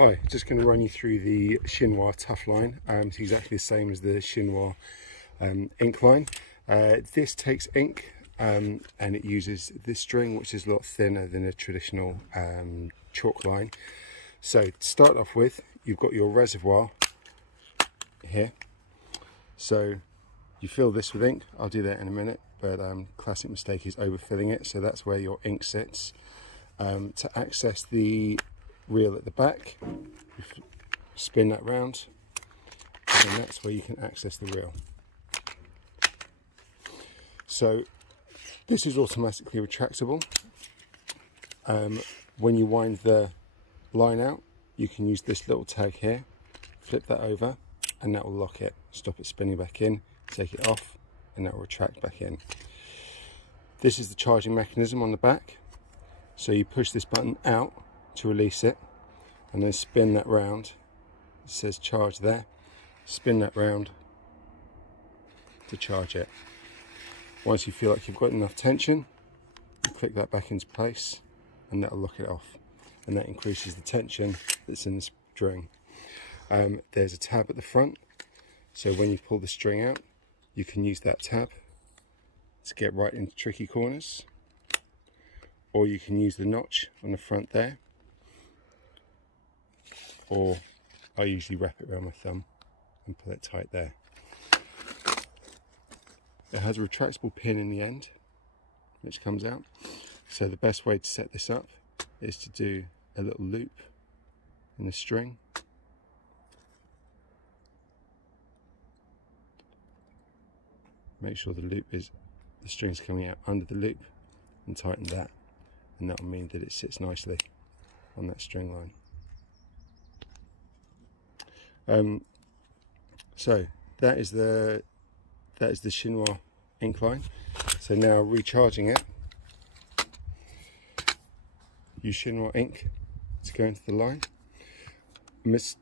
Hi, just going to run you through the Shinwa Tough Line. It's exactly the same as the Shinwa Inkline. This takes ink and it uses this string, which is a lot thinner than a traditional chalk line. So to start off with, you've got your reservoir here. So you fill this with ink. I'll do that in a minute, but classic mistake is overfilling it. So that's where your ink sits. To access the reel at the back, you spin that round, and that's where you can access the reel. So this is automatically retractable. When you wind the line out, you can use this little tag here, flip that over, and that will lock it, stop it spinning back in, take it off, and that will retract back in. This is the charging mechanism on the back. So you push this button out to release it, and then spin that round. It says charge there. Spin that round to charge it. Once you feel like you've got enough tension, you click that back into place, and that'll lock it off. And that increases the tension that's in the string. There's a tab at the front, so when you pull the string out, you can use that tab to get right into tricky corners, or you can use the notch on the front there, or I usually wrap it around my thumb and pull it tight there. It has a retractable pin in the end which comes out, so the best way to set this up is to do a little loop in the string. Make sure the string's coming out under the loop, and tighten that, and that will mean that it sits nicely on that string line. So that is the Shinwa Inkline. So now recharging it, use Shinwa ink to go into the line.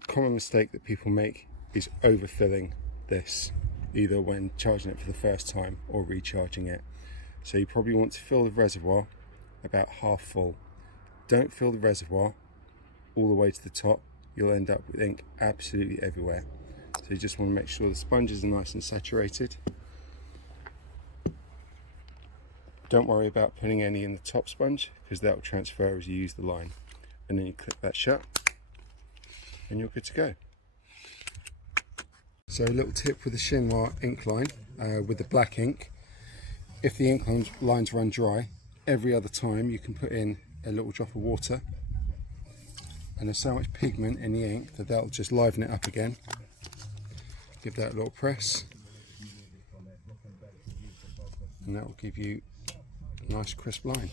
Common mistake that people make is overfilling this, either when charging it for the first time or recharging it. So you probably want to fill the reservoir about half full. Don't fill the reservoir all the way to the top. You'll end up with ink absolutely everywhere. So you just want to make sure the sponges are nice and saturated. Don't worry about putting any in the top sponge, because that will transfer as you use the line. And then you click that shut and you're good to go. So a little tip with the Shinwa Inkline with the black ink: if the ink lines run dry, every other time you can put in a little drop of water, and there's so much pigment in the ink that that'll just liven it up again. Give that a little press, and that will give you a nice crisp line.